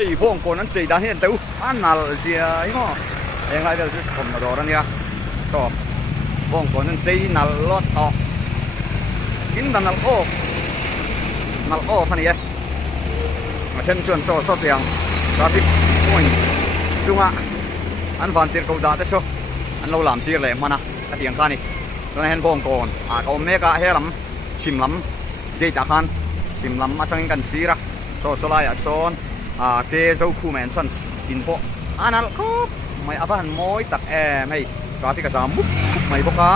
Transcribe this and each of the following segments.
Hey, bong kon an sei dan hian teu an nal zia hi mo eng lai del kom na dor ania to bong kon an sei nal lot to in dan nal o phani e ma chen chuan so tiang traffic point chunga an van tir ko da te so an lo lam tir le mana ka tiang khani don hen bong kon a ko meka helam chimlam de ta khan chimlam ma changin kan sira so lai a son ke zo khu men sans in po anal ko mai aban moi tak mai traffic ka sam mai boka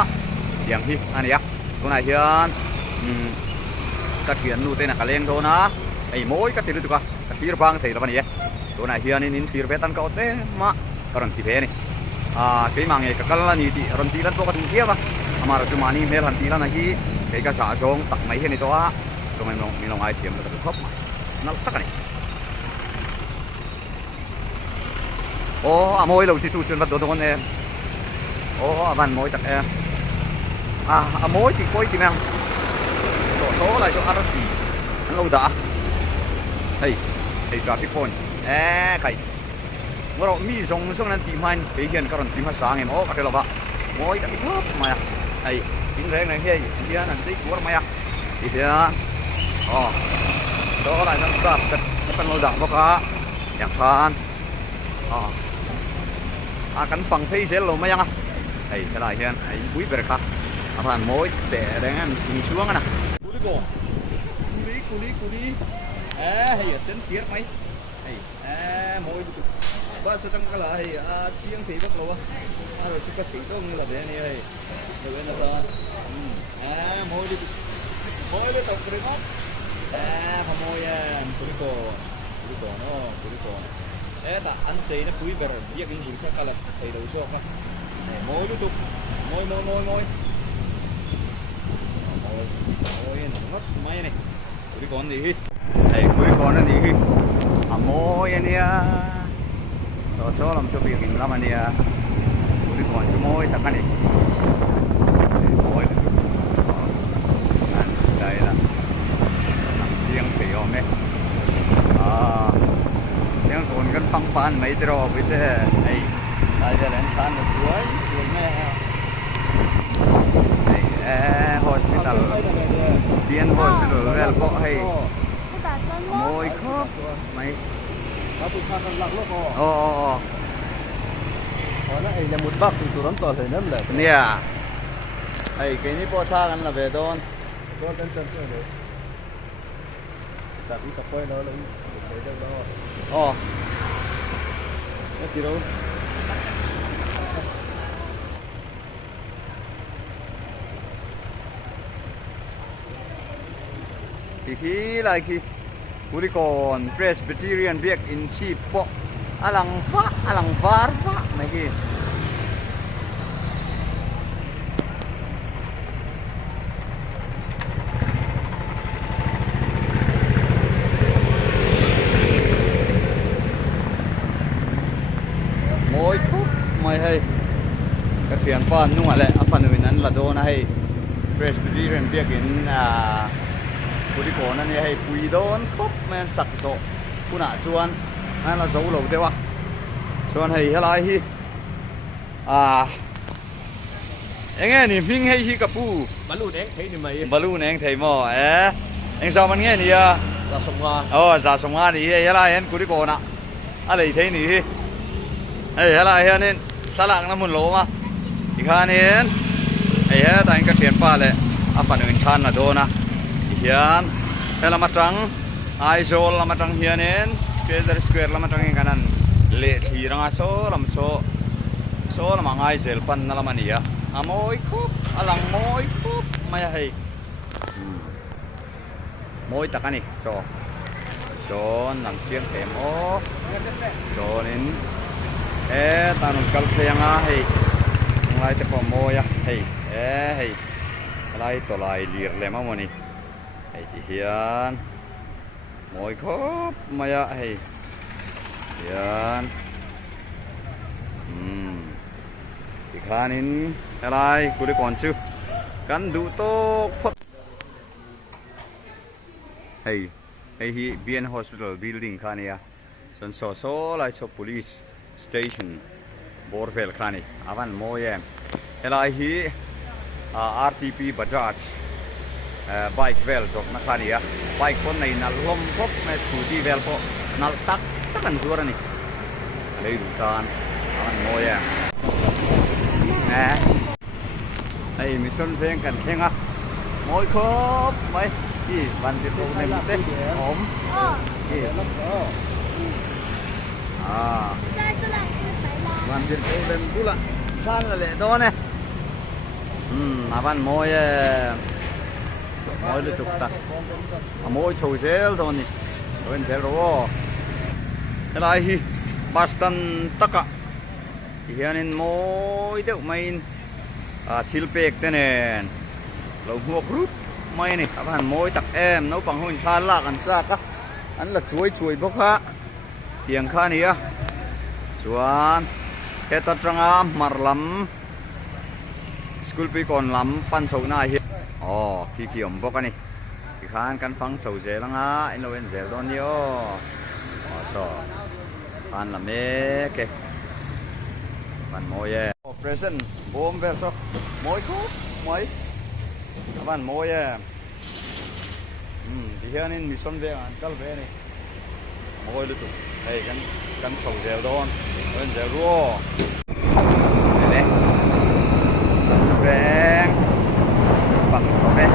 yang hi ania tunai hian ka thian nu te na ka leng do na ai moi ka tilu ka thir bang thei la bani tunai hian in thir betan ka ote ma karon ti be ni ke mangi ka kala ni ti ron ti lan to ka tin kia ba amara tu mani mel han ti lan hi ke ka sa song tak mai he ni to a so mai mi long ai thiam la ka thop nal tak ni moi lâu thì tu chuyên vật đồ con em van moi chắc em moi thì coi thì mang số lại số RC anh lâu đã hey traffic point cái ngồi đó mi giống xong nên tìm anh cái hiện cái tìm hết sáng em cái là vậy moi cái hấp mà hey tính rèn này hey kia anh thấy của mày thì số lại sang start sẽ phân lâu đã bao cả yang kan kan phẳng thấy sẽ lâu mấy nhá hey cái này hiện hey quý bể khác bạn mối để đang em chìm xuống nè cú đi hey sến tiết mấy hey mối ba số tăng cái là hey chiang thì bắt lâu rồi chỉ có tí đông là bé này hey rồi bên là mối đi tập cái đó phải mối cú đi cổ ta ăn xây nó quý bể biết cái gì khác là thầy đầu cho các mối liên tục mối ngất máy này quý con gì thầy quý con nó gì mối này số làm sao việc mình làm anh này quý con cho mối tất cả này mối đây là chiang thì hôm nay yang kon kan pang mai tro bite ai jalan tan suai ne hospital Dian hospital wel ko hay moi khop mai tu khan lak lo ko nó ai là một bác thì tụi nó toàn phải nắm lại nè ai cái này po tha kan là về don con chân chân rồi chặt đi tập quay nó lấy để trong đó nó gì đâu thì khi lại khi cuối còn Presbyterian việc in chi po alang var mấy cái hay cái thuyền phan nung lại phan ngườiนั้นlà đô này Presbyterian việc in cuối cùng này hay quỳ đôn khóc men sặc sọ cú nã chuan hay là dấu lầu thế à chuan hay lại hi anh nghe niệm phim hay hi capu balloon anh thấy thì mày balloon anh thấy mò anh sao mình nghe nè ra sông hoa ra sông hoa nè hay lại anh cuối cùng nè lấy thấy nè hay lại anh nên sa lạng nó muốn lố mà thì khan nên ấy tại cái thuyền pha lệ phầnอื่นkhan là đô na hiền hay là mặt trắng ai số là mặt trắng hiền nên square là mặt trắng cái kanan lệ thì rằng số là mang ai zel pan là mani ya môi khúc alang môi khúc mày hay môi ta cái so nang chiang thêm so nên tanun kalpe yang hey ngai te pomo ya hey hey lai to lai lir le ma moni hey hian moi khop maya hey hian thì khanin lai kuri kon chu kan du to phot hey hi Bien Hospital building khania Son so lai so police station Borvel khani avan moye helai hi RTP Bajaj bike vel zok na khani ya bike pon nei nal lom kop me scooty vel po nal tak takan zuar ni lei dutan avan moye ai mission veng kan thenga moi khop mai ki ban ti ko nem te om ban ti ko nem pula kan la le do ne avan moi le tuk tak moi chou sel do ni wen sel ro lai hi bastan taka hianin moi deuh main thil pek te nen lo huok rút mai ni các bạn môi tặc em nấu bằng hôn pha lạc ăn ra các ăn là chuối bốc ha tiếng kha này á chuan cái tật răng am mar lắm school pi còn lắm pan sầu này hi khi kiểm bốc này thì khan căn phăng sầu dễ lắm á anh lâu anh dễ đó nhiều so pan làm mẹ cái bạn môi present bom về so môi cú môi các bạn môi thì hiện nay mình xuân về ăn cá về này môi được đây căn sầu dẻo đòn bên dẻo rùa đây này xuân về bằng sầu đấy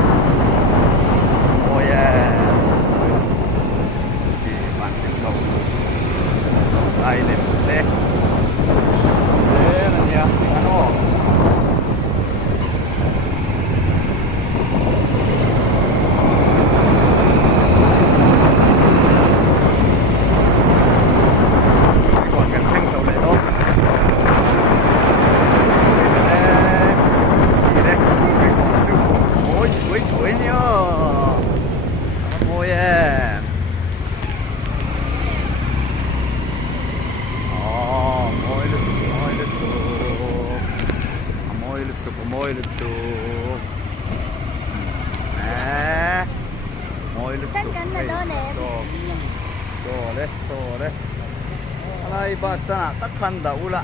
môi thì bạn chân cầu đây lên đây dễ là nhỉ ăn ô môi lực tụ môi lực tụ so đấy alai basta tak khan da ula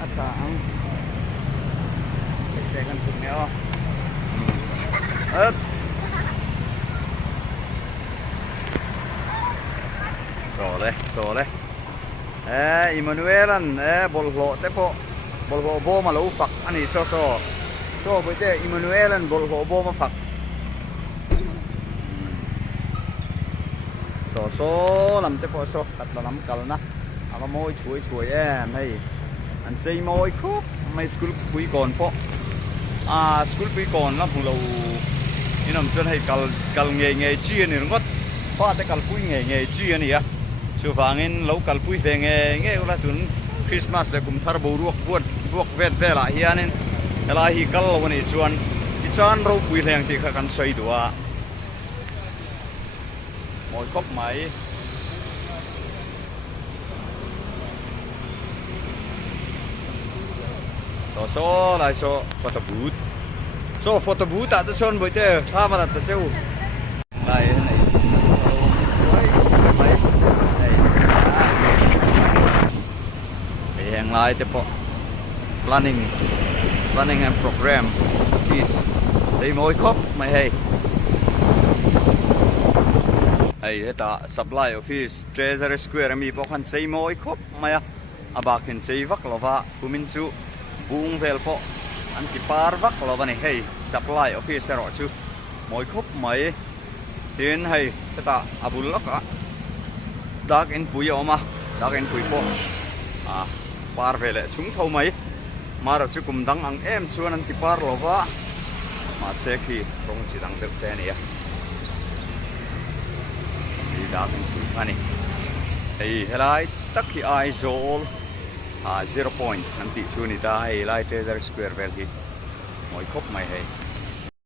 ata ang te kan suk neo so đấy Emmanuelan bolho te po bolho bo ma lo fak ani so với thế Emmanuelan bolho bo ma fak so làm te po so kat la lam kal na ama moi chuối hay anh chơi moi khúc mai school quý còn po school quý còn là phù lâu như nằm chân hay kal nghề chia này đúng không có te kal quý nghề chia này á chưa vangin lâu kal quý về nghề là tuần Christmas le kum thar bo ruok vet ve la hianin ela hi kal lo ni chuan ti chan ro pui leng ti kha kan sei duwa moi khop mai so lại so photo booth ta son boi te tha ma ta cheu lai này hang lai te po planning and program is sei moi khop mai hey ta supply office treasury square mi po khan sei moi khop mai abakin sei vak lova kumin chu bung vel po an ki par vak lova ni hey supply office ro chu moi khop mai tin hey ta abul laka dak in puyoma dak in pui po par vele sung thau mai maro chu kum dang ang em chuan an ti par lova ma se khi rong chi dang de te ni đi dak in pui ani hey helai tak hi aizol 0 point nanti chu ni ta hey lai treasure square vel hi moi khop mai hey